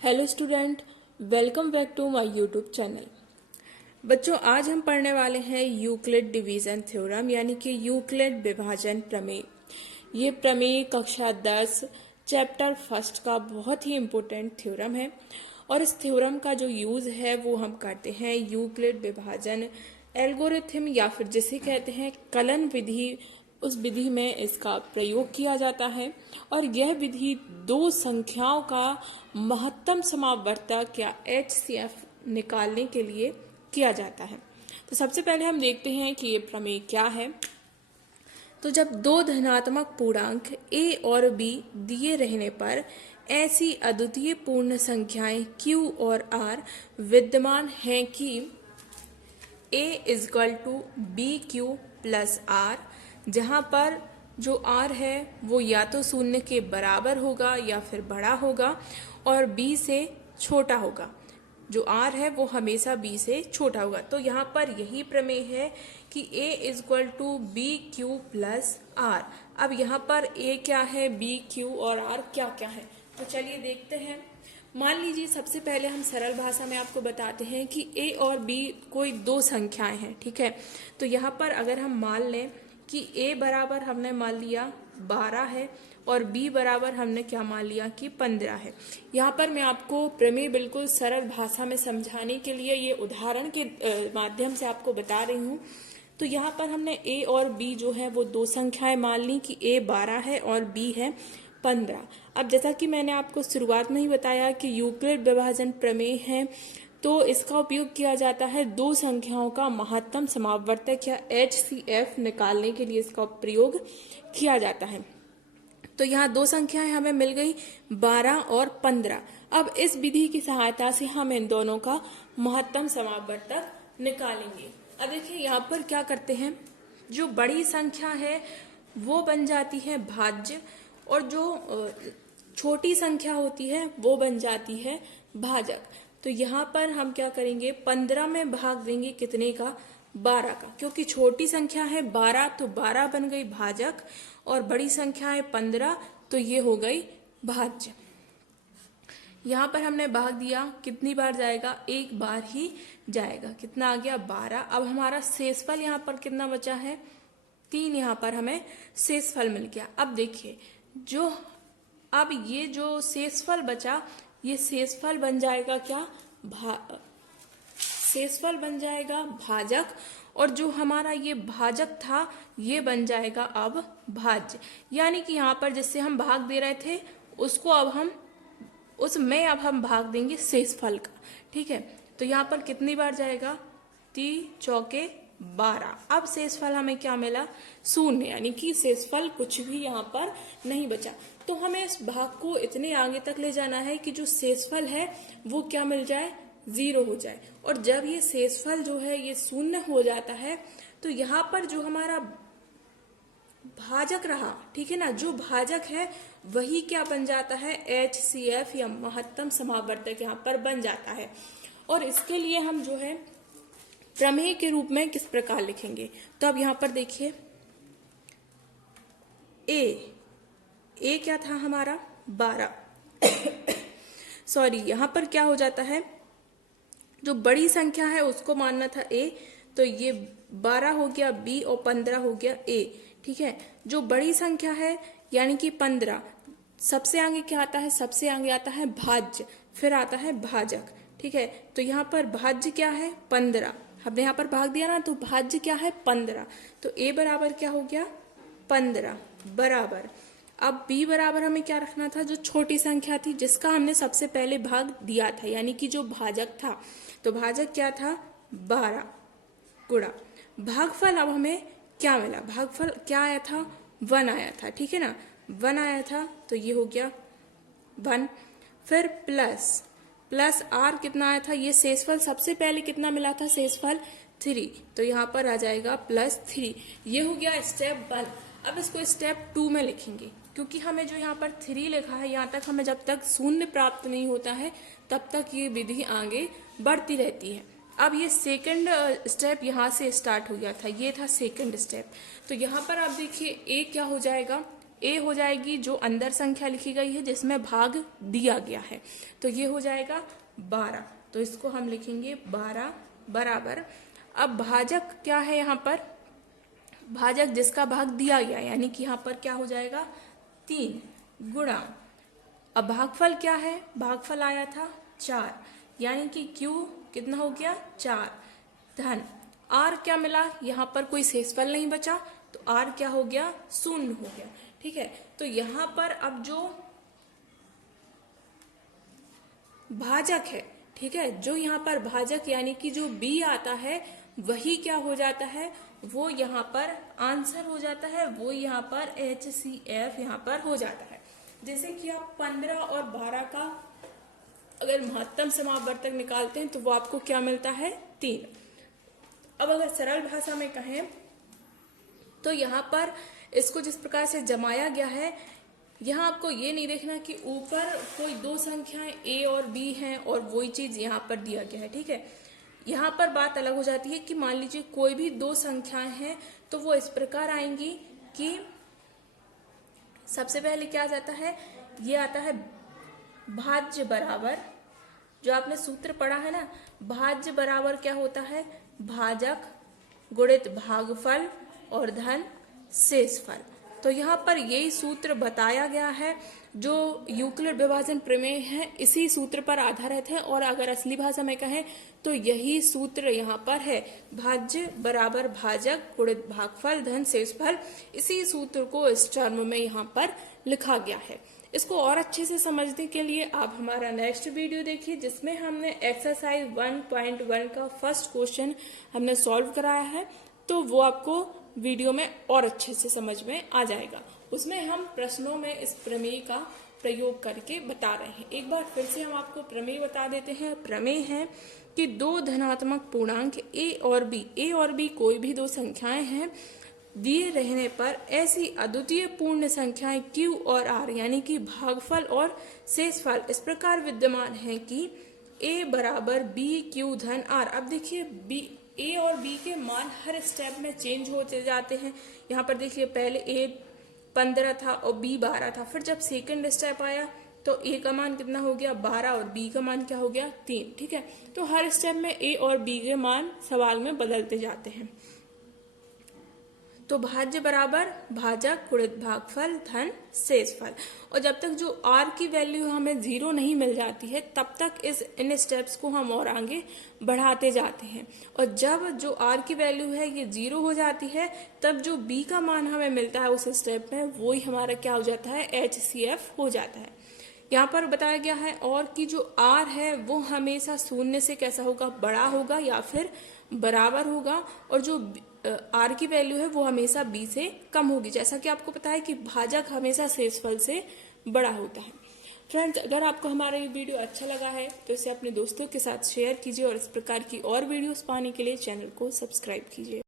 Hello student, welcome back to my YouTube channel. बच्चों, आज हम पढ़ने वाले हैं यूक्लिड डिवीजन थ्योरम यानी कि यूक्लिड विभाजन प्रमेय। ये प्रमेय कक्षा 10 चैप्टर फर्स्ट का बहुत ही इम्पोर्टेंट थ्योरम है और इस थ्योरम का जो यूज है वो हम करते हैं यूक्लिड विभाजन एल्गोरिथम या फिर जिसे कहते हैं कलन विधि। उस विधि में इसका प्रयोग किया जाता है और यह विधि दो संख्याओं का महत्तम समावर्तक या HCF निकालने के लिए किया जाता है। तो सबसे पहले हम देखते हैं कि ये प्रमेय क्या है। तो जब दो धनात्मक पूर्णांक a और b दिए रहने पर ऐसी अद्वितीय पूर्ण संख्याएं q और r विद्यमान हैं कि a = bq + r, जहां पर जो r है वो या तो शून्य के बराबर होगा या फिर बड़ा होगा और b से छोटा होगा। जो r है वो हमेशा b से छोटा होगा। तो यहाँ पर यही प्रमेय है कि a = bq + r। अब यहाँ पर a क्या है, bq और r क्या क्या है, तो चलिए देखते हैं। मान लीजिए सबसे पहले हम सरल भाषा में आपको बताते हैं कि a और b कोई दो संख्याएं हैं, ठीक है। तो यहाँ पर अगर हम मान लें कि a बराबर हमने मान लिया 12 है और b बराबर हमने क्या मान लिया कि 15 है। यहाँ पर मैं आपको प्रमेय बिल्कुल सरल भाषा में समझाने के लिए ये उदाहरण के माध्यम से आपको बता रही हूँ। तो यहाँ पर हमने a और b जो है वो दो संख्याएं मान ली कि a 12 है और b है 15। अब जैसा कि मैंने आपको शुरुआत में ही बताया कि यूक्लिड विभाजन प्रमेय है तो इसका उपयोग किया जाता है दो संख्याओं का महत्तम समावर्तक या HCF निकालने के लिए इसका प्रयोग किया जाता है। तो यहाँ दो संख्याएं हमें मिल गई 12 और 15। अब इस विधि की सहायता से हम इन दोनों का महत्तम समावर्तक निकालेंगे। अब देखिए यहाँ पर क्या करते हैं, जो बड़ी संख्या है वो बन जाती है भाज्य और जो छोटी संख्या होती है वो बन जाती है भाजक। तो यहाँ पर हम क्या करेंगे, 15 में भाग देंगे कितने का, 12 का, क्योंकि छोटी संख्या है 12 तो 12 बन गई भाजक और बड़ी संख्या है 15 तो ये हो गई भाज्य। यहाँ पर हमने भाग दिया, कितनी बार जाएगा, एक बार ही जाएगा। कितना आ गया, 12। अब हमारा शेषफल यहाँ पर कितना बचा है, 3। यहाँ पर हमें शेषफल मिल गया। अब देखिए अब ये जो शेषफल बचा ये शेषफल बन जाएगा क्या, शेषफल बन जाएगा भाजक और जो हमारा ये भाजक था ये बन जाएगा अब भाज्य। यानी कि यहाँ पर जिससे हम भाग दे रहे थे उसको अब हम भाग देंगे शेषफल का, ठीक है। तो यहाँ पर कितनी बार जाएगा, 3 चौके 12। अब शेषफल हमें क्या मिला, 0, यानी कि शेषफल कुछ भी यहाँ पर नहीं बचा। तो हमें इस भाग को इतने आगे तक ले जाना है कि जो शेषफल है वो क्या मिल जाए, 0 हो जाए। और जब ये शेषफल जो है ये 0 हो जाता है तो यहाँ पर जो हमारा भाजक रहा, ठीक है ना, जो भाजक है वही क्या बन जाता है, HCF या महत्तम समावर्तक यहाँ पर बन जाता है। और इसके लिए हम जो है प्रमेय के रूप में किस प्रकार लिखेंगे, तो अब यहाँ पर देखिए a क्या था हमारा, 12 सॉरी, यहाँ पर क्या हो जाता है, जो बड़ी संख्या है उसको मानना था a, तो ये 12 हो गया b और 15 हो गया a, ठीक है। जो बड़ी संख्या है यानी कि 15, सबसे आगे क्या आता है, सबसे आगे आता है भाज्य, फिर आता है भाजक, ठीक है। तो यहाँ पर भाज्य क्या है, 15। हमने यहाँ पर भाग दिया ना, तो भाज्य क्या है, 15। तो a बराबर क्या हो गया, 15 बराबर। अब b बराबर हमें क्या रखना था, जो छोटी संख्या थी जिसका हमने सबसे पहले भाग दिया था, यानी कि जो भाजक था। तो भाजक क्या था, 12 गुणा भागफल। अब हमें क्या मिला, भागफल क्या आया था, 1 आया था, ठीक है ना, 1 आया था तो ये हो गया 1। फिर प्लस r कितना आया था, ये शेषफल सबसे पहले कितना मिला था, शेषफल 3, तो यहाँ पर आ जाएगा +3। ये हो गया स्टेप 1। अब इसको स्टेप 2 में लिखेंगे, क्योंकि हमें जो यहाँ पर 3 लिखा है, यहाँ तक हमें जब तक 0 प्राप्त नहीं होता है तब तक ये विधि आगे बढ़ती रहती है। अब ये सेकंड स्टेप यहाँ से स्टार्ट हो गया था, ये था सेकंड स्टेप। तो यहाँ पर आप देखिए a क्या हो जाएगा, ए हो जाएगी जो अंदर संख्या लिखी गई है जिसमें भाग दिया गया है, तो ये हो जाएगा 12। तो इसको हम लिखेंगे 12 बराबर। अब भाजक क्या है यहाँ पर, भाजक जिसका भाग दिया गया, यानी कि यहाँ पर क्या हो जाएगा 3 गुणा, अब भागफल क्या है, भागफल आया था 4, यानी कि Q कितना हो गया 4 धन R क्या मिला, यहाँ पर कोई शेषफल नहीं बचा तो R क्या हो गया 0 हो गया। ठीक है, तो यहाँ पर अब जो भाजक है, ठीक है, जो यहाँ पर भाजक यानी कि जो B आता है वही क्या हो जाता है, वो यहाँ पर आंसर हो जाता है, वो यहाँ पर HCF यहाँ पर हो जाता है। जैसे कि आप 15 और 12 का अगर महत्तम समावर्तक निकालते हैं तो वो आपको क्या मिलता है 3। अब अगर सरल भाषा में कहें तो यहाँ पर इसको जिस प्रकार से जमाया गया है, यहाँ आपको ये नहीं देखना कि ऊपर कोई दो संख्याएं A और B हैं और वही चीज यहाँ पर दिया गया है। ठीक है, यहाँ पर बात अलग हो जाती है कि मान लीजिए कोई भी दो संख्याएं हैं तो वो इस प्रकार आएंगी कि सबसे पहले क्या आ जाता है, ये आता है भाज्य बराबर, जो आपने सूत्र पढ़ा है ना, भाज्य बराबर क्या होता है, भाजक गुणित भागफल और धन शेषफल। तो यहाँ पर यही सूत्र बताया गया है, जो यूक्लिड विभाजन प्रमेय है इसी सूत्र पर आधारित है, और अगर असली भाषा में कहें तो यही सूत्र यहाँ पर है, भाज्य बराबर भाजक गुणित भागफल धन शेषफल। इसी सूत्र को इस टर्म में यहाँ पर लिखा गया है। इसको और अच्छे से समझने के लिए आप हमारा नेक्स्ट वीडियो देखिए, जिसमें हमने एक्सरसाइज 1.1 का फर्स्ट क्वेश्चन हमने सॉल्व कराया है, तो वो आपको वीडियो में और अच्छे से समझ में आ जाएगा। उसमें हम प्रश्नों में इस प्रमेय का प्रयोग करके बता रहे हैं। एक बार फिर से हम आपको प्रमेय बता देते हैं। प्रमेय है कि दो धनात्मक पूर्णांक a और b कोई भी दो संख्याएं हैं, दिए रहने पर ऐसी अद्वितीय पूर्ण संख्याएं Q और R यानी कि भागफल और शेषफल इस प्रकार विद्यमान है कि a बराबर b Q धन R। अब देखिए A और B के मान हर स्टेप में चेंज होते जाते हैं। यहाँ पर देखिए पहले A 15 था और B 12 था, फिर जब सेकंड स्टेप आया तो A का मान कितना हो गया 12 और B का मान क्या हो गया 3। ठीक है, तो हर स्टेप में A और B के मान सवाल में बदलते जाते हैं। तो भाज्य बराबर भाजक गुणित भागफल धन शेषफल, और जब तक जो R की वैल्यू हमें 0 नहीं मिल जाती है तब तक इन स्टेप्स को हम और आगे बढ़ाते जाते हैं, और जब जो R की वैल्यू है ये 0 हो जाती है तब जो B का मान हमें मिलता है उस स्टेप में वो ही हमारा क्या हो जाता है HCF हो जाता है। यहाँ पर बताया गया है और कि जो R है वो हमेशा शून्य से कैसा होगा, बड़ा होगा या फिर बराबर होगा, और जो R की वैल्यू है वो हमेशा B से कम होगी। जैसा कि आपको पता है कि भाजक हमेशा शेषफल से बड़ा होता है। फ्रेंड्स, अगर आपको हमारा ये वीडियो अच्छा लगा है तो इसे अपने दोस्तों के साथ शेयर कीजिए, और इस प्रकार की और वीडियोस पाने के लिए चैनल को सब्सक्राइब कीजिए।